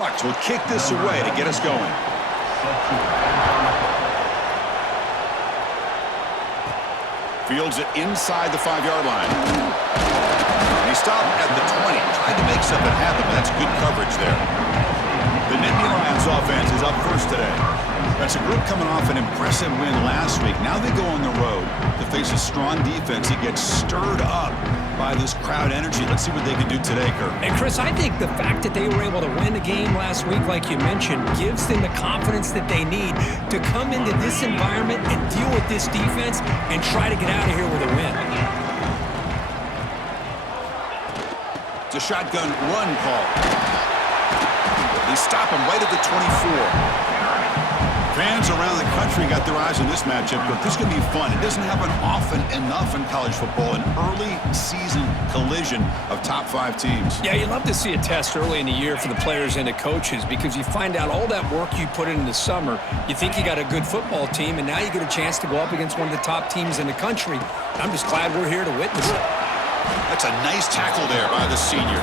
Bucks will kick this away to get us going. Fields it inside the 5-yard line. He stopped at the 20, tried to make something happen, but that's good coverage there. The Nittany Lions offense is up first today. That's a group coming off an impressive win last week. Now they go on the road to face a strong defense. He gets stirred up by this crowd energy. Let's see what they can do today, Kirk. And Chris, I think the fact that they were able to win the game last week, like you mentioned, gives them the confidence that they need to come into this environment and deal with this defense and try to get out of here with a win. It's a shotgun run call. They stop him right at the 24. Fans around the country got their eyes on this matchup, but this is going to be fun. It doesn't happen often enough in college football, an early season collision of top 5 teams. Yeah, you love to see a test early in the year for the players and the coaches because you find out all that work you put in the summer. You think you got a good football team, and now you get a chance to go up against one of the top teams in the country. I'm just glad we're here to witness it. That's a nice tackle there by the senior.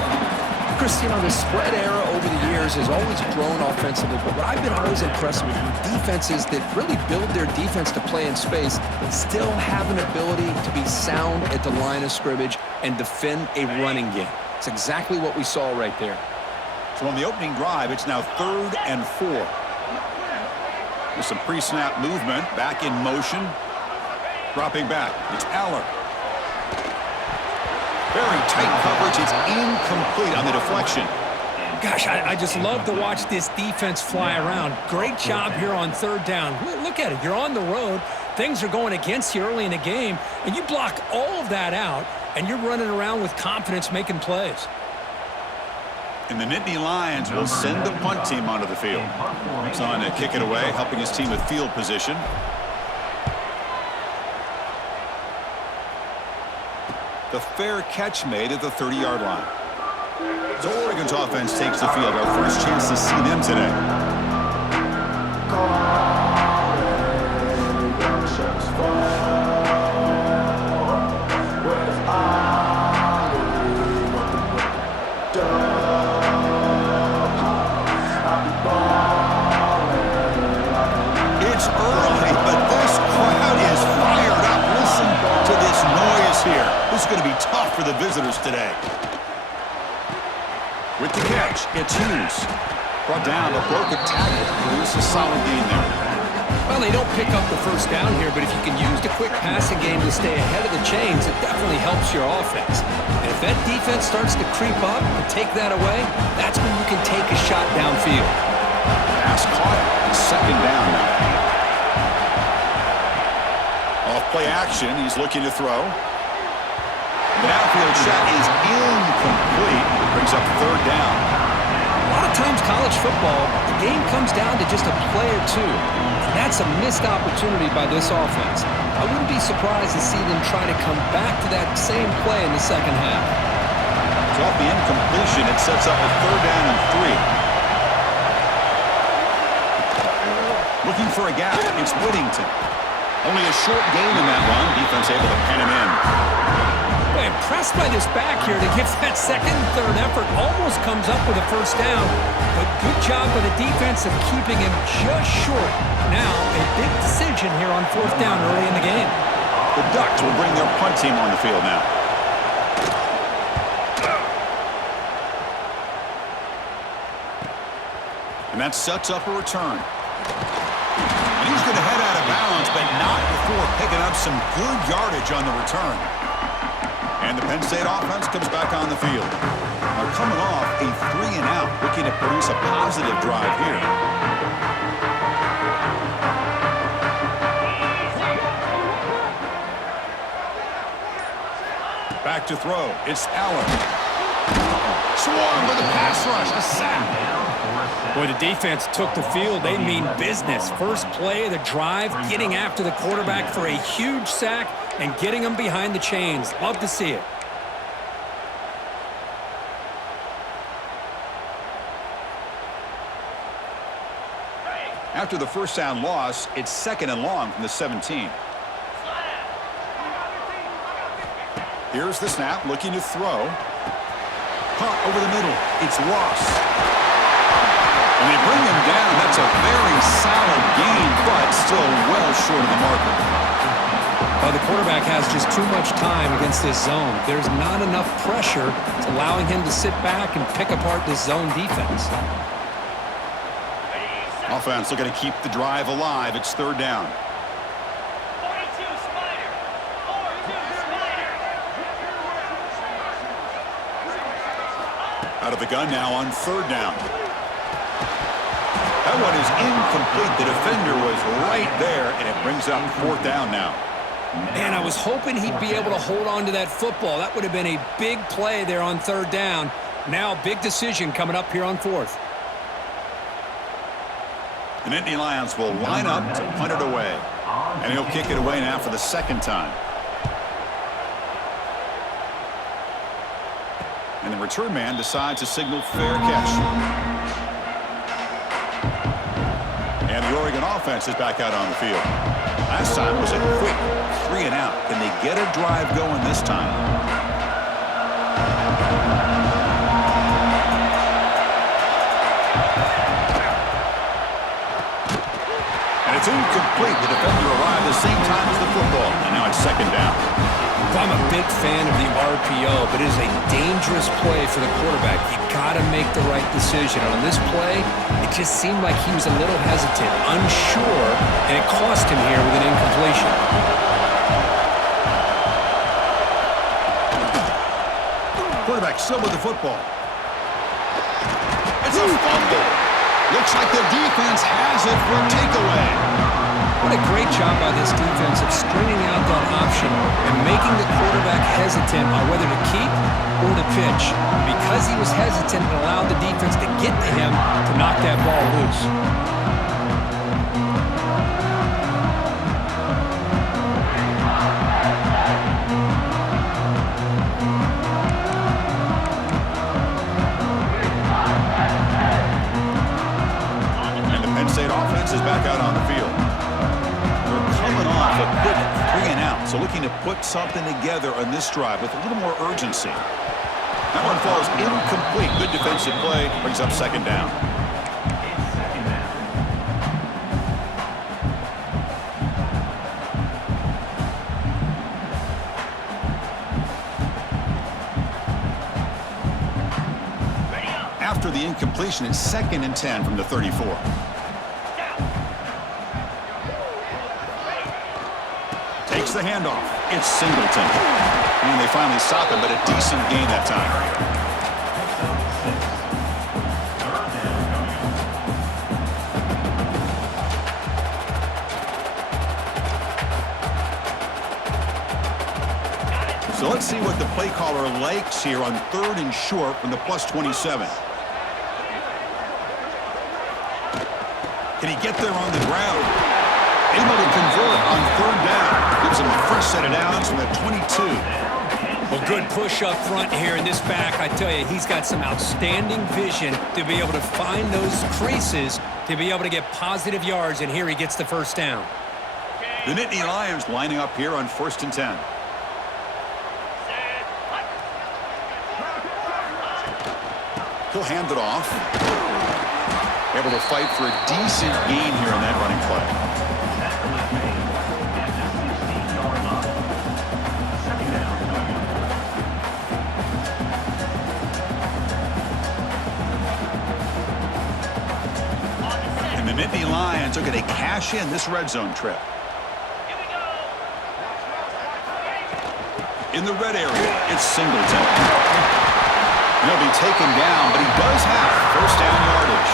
Chris, you know, the spread era over the years has always grown offensively, but what I've been always impressed with defenses that really build their defense to play in space still have an ability to be sound at the line of scrimmage and defend a running game. It's exactly what we saw right there. So on the opening drive, it's now 3rd and 4. With some pre-snap movement, back in motion. Dropping back, it's Aller. Very tight coverage. It's incomplete on the deflection. Gosh, I just love to watch this defense fly around. Great job here on 3rd down. Look at it. You're on the road. Things are going against you early in the game, and you block all of that out, and you're running around with confidence making plays. And the Nittany Lions will send the punt team onto the field. He's on to kick it away, helping his team with field position. The fair catch made at the 30-yard line. So Oregon's offense takes the field. Our first chance to see them today. It's early, but this crowd is fired up. Listen to this noise here. This is going to be tough for the visitors today. With the catch, it's Hughes. Brought down, a broken tackle to produce a solid gain there. Well, they don't pick up the first down here, but if you can use the quick passing game to stay ahead of the chains, it definitely helps your offense. And if that defense starts to creep up and take that away, that's when you can take a shot downfield. Pass caught. 2nd down now. Off play action, he's looking to throw. The downfield shot is incomplete. Brings up 3rd down. A lot of times college football, the game comes down to just a play or two. And that's a missed opportunity by this offense. I wouldn't be surprised to see them try to come back to that same play in the second half. So off the incompletion, it sets up a 3rd down and 3. Looking for a gap, it's Whittington. Only a short gain in that run. Defense able to pen him in. Impressed by this back here to give that 2nd and 3rd effort. Almost comes up with a 1st down. But good job by the defense of keeping him just short. Now, a big decision here on 4th down early in the game. The Ducks will bring their punt team on the field now. And that sets up a return. And he's going to head out of bounds, but not before picking up some good yardage on the return. And the Penn State offense comes back on the field. They're coming off a 3-and-out, looking to produce a positive drive here. Back to throw. It's Allen. Swarm with a pass rush. A sack. Boy, the defense took the field. They mean business. First play of the drive, getting after the quarterback for a huge sack and getting him behind the chains. Love to see it. After the 1st down loss, it's 2nd and long from the 17. Here's the snap, looking to throw. Punt over the middle. It's Ross. a very solid gain, but still well short of the marker. The quarterback has just too much time against this zone. There's not enough pressure. It's allowing him to sit back and pick apart this zone defense. Offense looking to keep the drive alive. It's third down. 42 Spider. 42 Spider. Out of the gun now on third down. That one is incomplete. The defender was right there, and it brings up fourth down now. Man, I was hoping he'd be able to hold on to that football. That would have been a big play there on third down. Now, big decision coming up here on fourth. The Nittany Lions will line up to punt it away. And he'll kick it away now for the second time. And the return man decides to signal fair catch. And the Oregon offense is back out on the field. Last time was a quick 3 and out. Can they get a drive going this time? And it's incomplete. The defender arrived the same time as the football. And now it's second down. I'm a big fan of the RPO, but it is a dangerous play for the quarterback. You got to make the right decision. On this play, it just seemed like he was a little hesitant, unsure, and it cost him here with an incompletion. Quarterback still with the football. It's a fumble. Looks like the defense has it for a takeaway. What a great job by this defense of stringing out that option and making the quarterback hesitant on whether to keep or to pitch. Because he was hesitant, it allowed the defense to get to him to knock that ball loose. And the Penn State offense is back out on the field. A quick 3 and out, so looking to put something together on this drive with a little more urgency. That one falls incomplete. Good defensive play, brings up second down. After the incompletion, it's 2nd and 10 from the 34. Takes the handoff. It's Singleton. And they finally stop him, but a decent gain that time. So let's see what the play caller likes here on 3rd and short from the +27. Can he get there on the ground? Able to convert on 3rd down. Gives him a fresh set of downs from the 22. Well, good push up front here in this back. I tell you, he's got some outstanding vision to be able to find those creases to be able to get positive yards, and here he gets the first down. The Nittany Lions lining up here on 1st and 10. He'll hand it off. Able to fight for a decent gain here on that running play. And the Nittany Lions are going to cash in this red zone trip. In the red area, it's Singleton. He'll be taken down, but he does have first down yardage.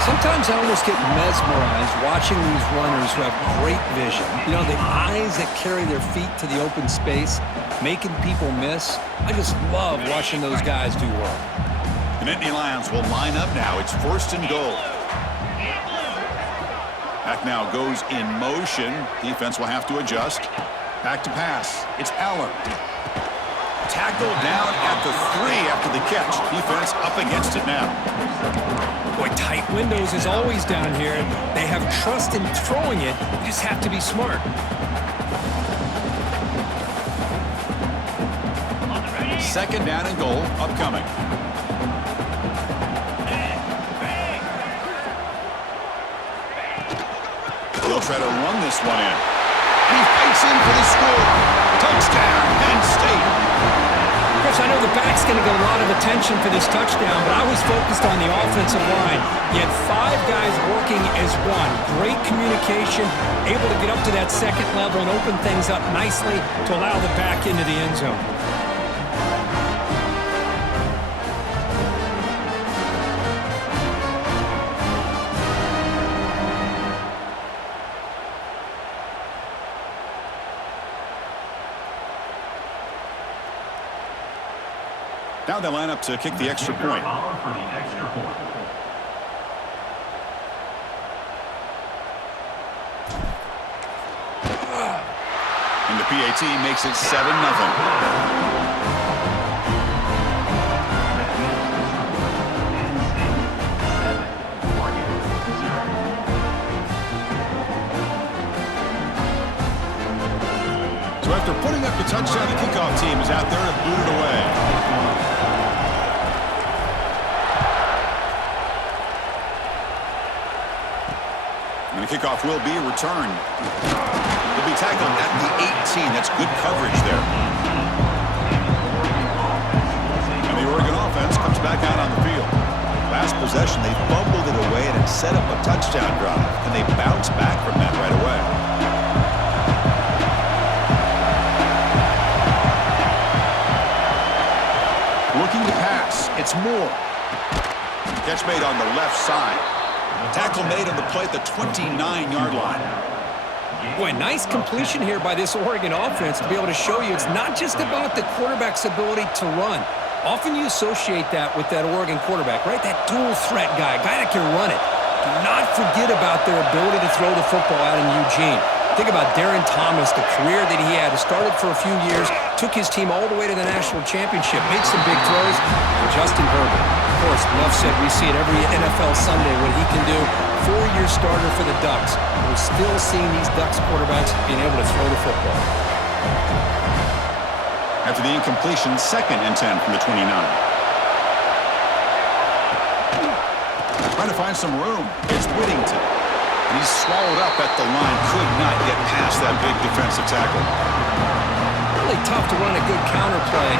Sometimes I almost get mesmerized watching these runners who have great vision. You know, the eyes that carry their feet to the open space, making people miss. I just love watching those guys do work. The Nittany Lions will line up now. It's 1st and goal. Back now goes in motion. Defense will have to adjust. Back to pass. It's Allen. Tackled down at the 3 after the catch. Defense up against it now. Boy, tight windows is always down here. They have trust in throwing it. You just have to be smart. Second down and goal upcoming. they'll try to run this one in. And he fights in for the score. Touchdown, Penn State. Chris, I know the back's going to get a lot of attention for this touchdown, but I was focused on the offensive line. You had 5 guys working as one. Great communication, able to get up to that second level and open things up nicely to allow the back into the end zone. Now they line up to kick the extra point. And the PAT makes it 7-0. So after putting up the touchdown, the kickoff team is out there to boot it away. And the kickoff will be returned. He'll be tackled at the 18. That's good coverage there. And the Oregon offense comes back out on the field. Last possession, they fumbled it away and it set up a touchdown drive. And they bounce back from that right away. Looking to pass. It's Moore. Catch made on the left side. Tackle made on the play at the 29-yard line. Boy, nice completion here by this Oregon offense to be able to show you it's not just about the quarterback's ability to run. Often you associate that with that Oregon quarterback, right? That dual threat guy that can run it. Do not forget about their ability to throw the football out in Eugene. Think about Darren Thomas, the career that he had. He started for a few years, took his team all the way to the national championship, made some big throws. And Justin Herbert, of course, enough said, we see it every NFL Sunday what he can do. 4-year starter for the Ducks. We're still seeing these Ducks quarterbacks being able to throw the football. After the incompletion, 2nd and 10 from the 29. Trying to find some room. It's Whittington. And he's swallowed up at the line. Could not get past that big defensive tackle. Really tough to run a good counterplay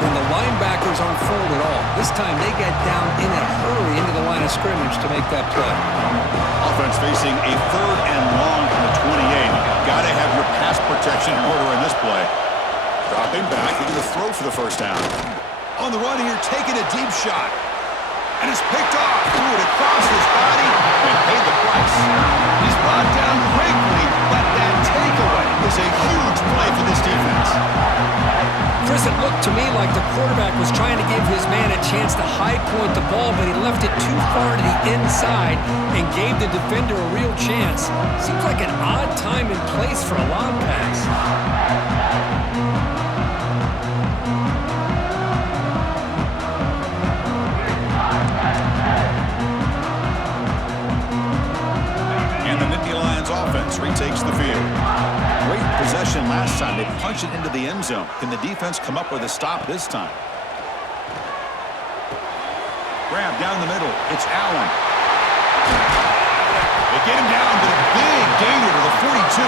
when the linebackers aren't full at all. This time they get down in a hurry into the line of scrimmage to make that play. Offense facing a 3rd and long from the 28. Got to have your pass protection in order in this play. Dropping back, looking to throw for the first down. On the run here, taking a deep shot. And it's picked off. Threw it across his body and paid the price. He's brought down quickly, but that takeaway is a huge play for this defense. Chris, it looked to me like the quarterback was trying to give his man a chance to high point the ball, but he left it too far to the inside and gave the defender a real chance. Seems like an odd time and place for a long pass. Offense retakes the field. Great possession last time. They punched it into the end zone. Can the defense come up with a stop this time? Grab down the middle. It's Allen. They get him down, but a big gainer to the 42.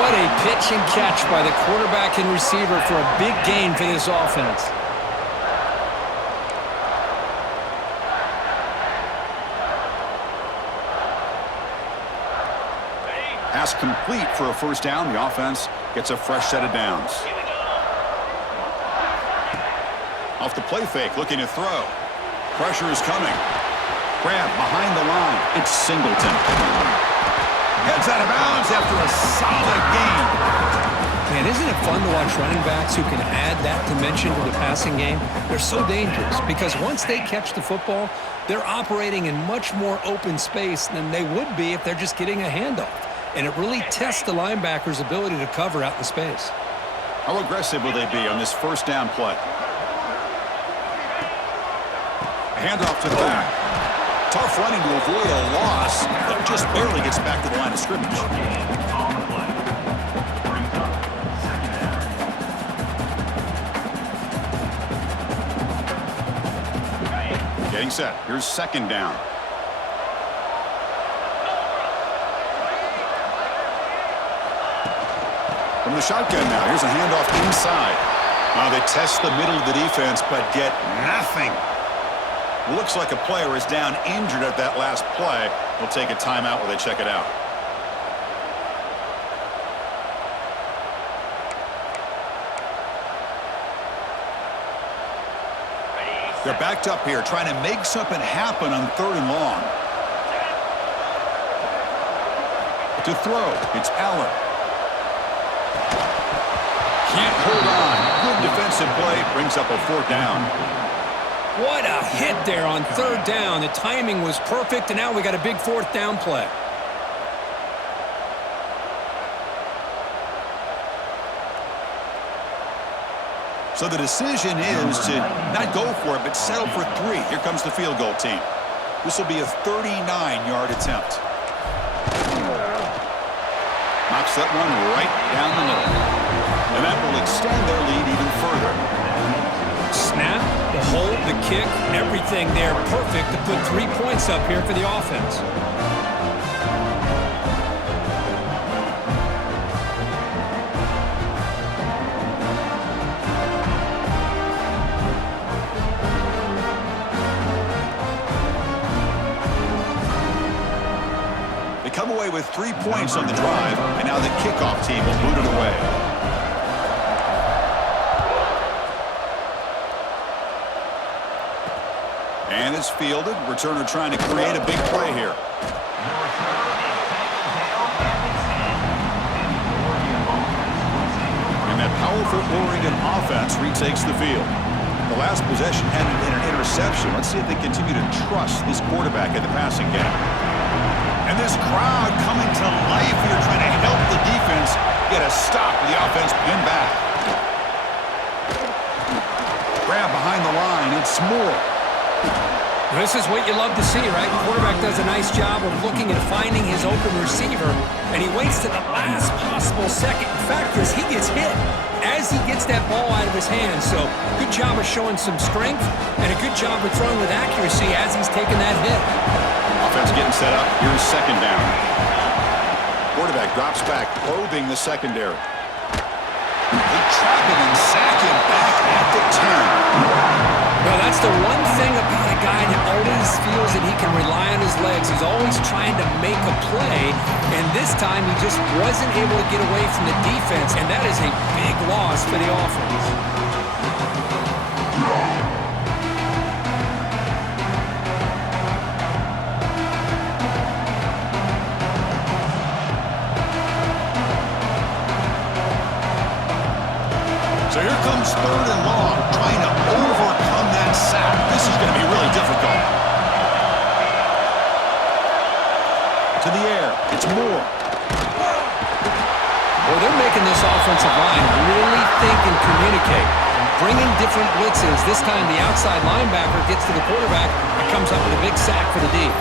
What a pitch and catch by the quarterback and receiver for a big gain for this offense. Pass complete for a first down. The offense gets a fresh set of downs. Off the play fake, looking to throw. Pressure is coming. Grab behind the line. It's Singleton. Heads out of bounds after a solid gain. Man, isn't it fun to watch running backs who can add that dimension to the passing game? They're so dangerous because once they catch the football, they're operating in much more open space than they would be if they're just getting a handoff. And it really tests the linebacker's ability to cover out in space. How aggressive will they be on this first down play? A handoff to the back. Tough running to avoid a loss, but just barely gets back to the line of scrimmage. Getting set. Here's 2nd down. From the shotgun now, here's a handoff inside. Now they test the middle of the defense, but get nothing. Looks like a player is down injured at that last play. We'll take a timeout while they check it out. They're backed up here, trying to make something happen on 3rd and long. To throw, it's Allen. Can't hold on. Good defensive play, brings up a 4th down. What a hit there on 3rd down. The timing was perfect, and now we got a big 4th down play. So the decision is to not go for it, but settle for 3. Here comes the field goal team. This will be a 39-yard attempt. Knocks that one right down the middle. And that will extend their lead even further. Snap, the hold, the kick, everything there perfect to put 3 points up here for the offense. Come away with 3 points on the drive, and now the kickoff team will boot it away. And it's fielded. Returner trying to create a big play here. And that powerful Oregon offense retakes the field. The last possession ended in an interception. Let's see if they continue to trust this quarterback in the passing game. And this crowd coming to life here, trying to help the defense get a stop with the offense pinned back. Grab behind the line. It's Moore. This is what you love to see, right? The quarterback does a nice job of looking and finding his open receiver, and he waits to the last possible second. In fact, he gets hit as he gets that ball out of his hands. So good job of showing some strength, and a good job of throwing with accuracy as he's taking that hit. Offense getting set up. Here's 2nd down. Quarterback drops back, probing the secondary. They trap him and sack him back at the 10. Well, that's the one thing about a guy that always feels that he can rely on his legs. He's always trying to make a play, and this time he just wasn't able to get away from the defense, and that is a big loss for the offense. So here comes 3rd and long, trying to overcome that sack. This is going to be really difficult. To the air, it's Moore. Well, they're making this offensive line really think and communicate. Bringing different blitzes. This time the outside linebacker gets to the quarterback and comes up with a big sack for the D.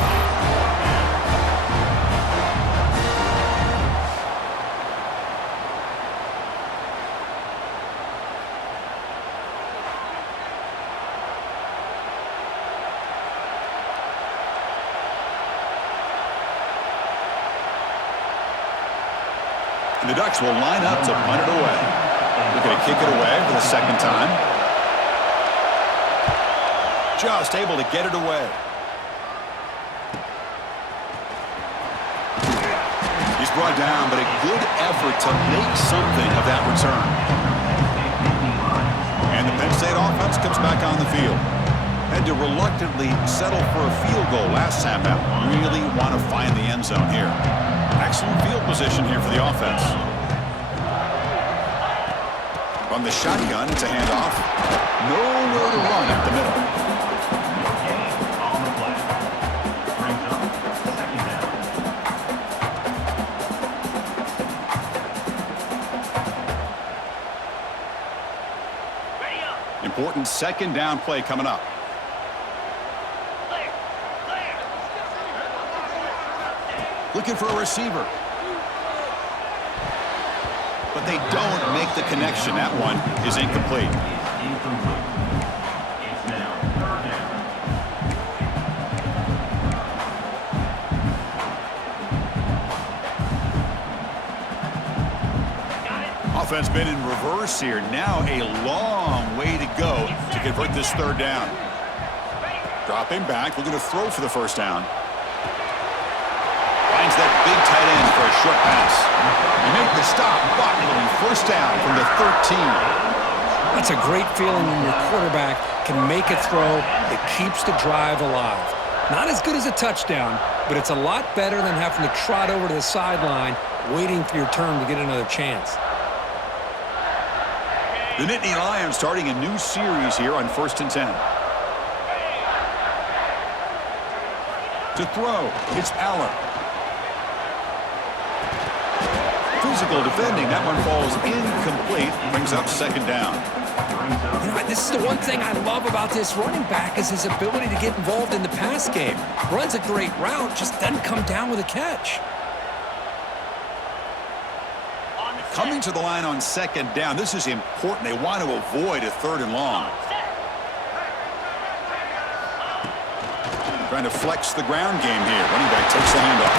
And the Ducks will line up to punt it away. They're going to kick it away for the 2nd time. Just able to get it away. He's brought down, but a good effort to make something of that return. And the Penn State offense comes back on the field. Had to reluctantly settle for a field goal last time out. Really want to find the end zone here. Excellent field position here for the offense. From the shotgun, it's a handoff. Nowhere to run at the middle. Ready up. Important 2nd down play coming up. Clear. Clear. Looking for a receiver. But they don't make the connection. That one is incomplete. Offense been in reverse here. Now a long way to go to convert this third down. Dropping back, looking to throw for the first down. Finds that big tight end for a short pass. He made the stop, but it'll be first down from the 13. That's a great feeling when your quarterback can make a throw that keeps the drive alive. Not as good as a touchdown, but it's a lot better than having to trot over to the sideline waiting for your turn to get another chance. The Nittany Lions starting a new series here on 1st and 10. To throw, it's Allen. Physical defending, that one falls incomplete, brings up second down. You know, this is the one thing I love about this running back is his ability to get involved in the pass game. Runs a great route, just doesn't come down with a catch. Coming to the line on second down, this is important. They want to avoid a third and long. Trying to flex the ground game here. Running back takes the handoff.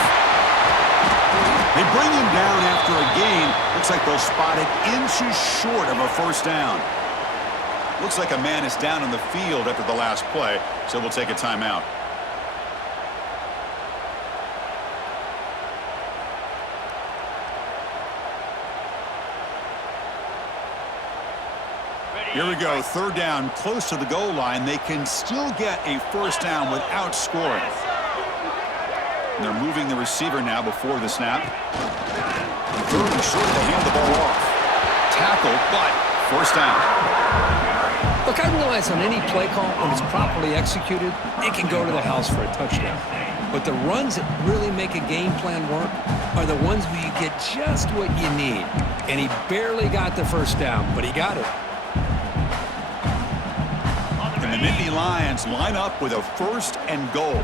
They bring him down after a gain. Looks like they'll spot it inches short of a first down. Looks like a man is down on the field after the last play, so we'll take a timeout. Here we go, third down, close to the goal line. They can still get a first down without scoring. And they're moving the receiver now before the snap. Third and short to hand the ball off. Tackle, but first down. Look, I realize on any play call, when it's properly executed, it can go to the house for a touchdown. But the runs that really make a game plan work are the ones where you get just what you need. And he barely got the first down, but he got it. And the Nittany Lions line up with a first and goal.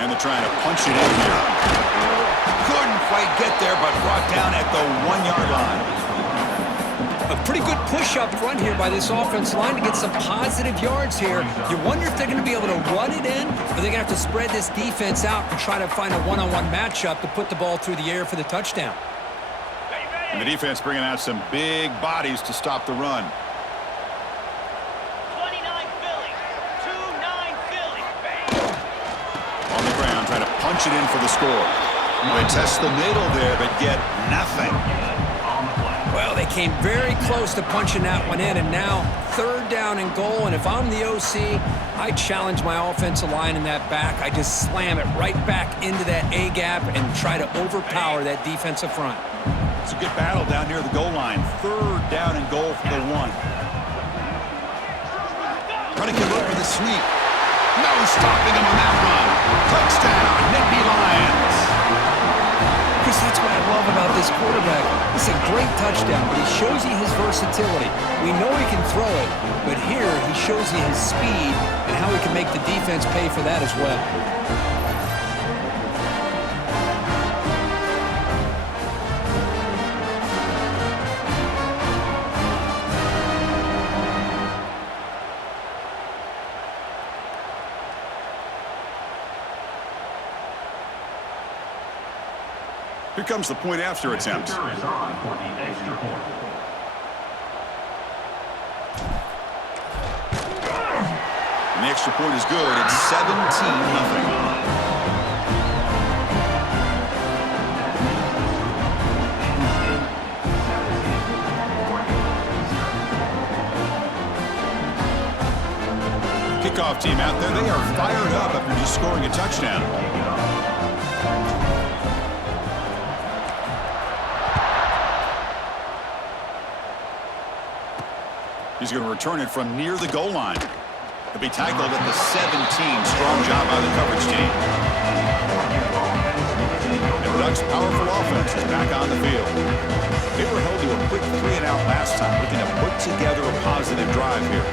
And they're trying to punch it in here. Couldn't quite get there, but brought down at the 1 yard line. A pretty good push up front here by this offense line to get some positive yards here. You wonder if they're going to be able to run it in, or they're going to have to spread this defense out and try to find a one-on-one matchup to put the ball through the air for the touchdown. And the defense bringing out some big bodies to stop the run. 29 Philly. 2-9 Philly. On the ground, trying to punch it in for the score. They test the middle there, but get nothing. Well, they came very close to punching that one in, and now third down and goal. And if I'm the OC, I challenge my offensive line in that back. I just slam it right back into that A-gap and try to overpower that defensive front. It's a good battle down near the goal line. Third down and goal for the 1. Trying to convert with a sneak. No stopping him on that run. Touchdown, Nittany Lions. Chris, that's what I love about this quarterback. It's a great touchdown, but he shows you his versatility. We know he can throw it, but here he shows you his speed and how he can make the defense pay for that as well. Here comes the point after attempt. And the extra point is good. It's 17-0. Kickoff team out there, they are fired up after just scoring a touchdown. He's going to return it from near the goal line. He'll be tackled at the 17. Strong job by the coverage team. And the Ducks' powerful offense is back on the field. They were held to a quick 3-and-out last time, looking to put together a positive drive here.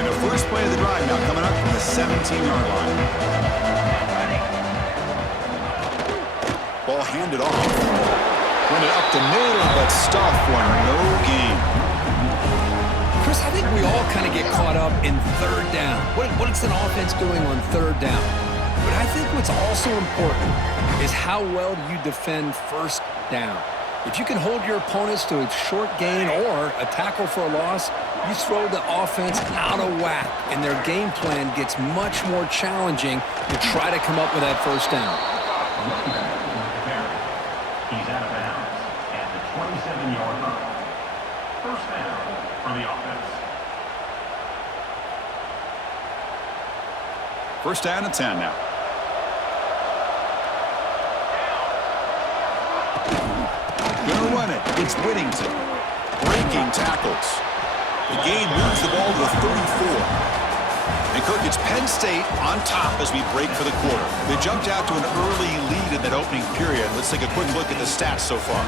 And the first play of the drive now coming up from the 17-yard line. Ball handed off. Run it up the middle, but stuff for no gain. Chris, I think we all kind of get caught up in third down. What's an offense doing on third down? But I think what's also important is how well you defend first down. If you can hold your opponents to a short gain or a tackle for a loss, you throw the offense out of whack, and their game plan gets much more challenging to try to come up with that first down. He's out of bounds at the 27-yard line. First down for the offense. First down and 10 now. Gonna run it. It's Whittington. Breaking tackles. The gain moves the ball to the 34. And Kirk, it's Penn State on top as we break for the quarter. They jumped out to an early lead in that opening period. Let's take a quick look at the stats so far.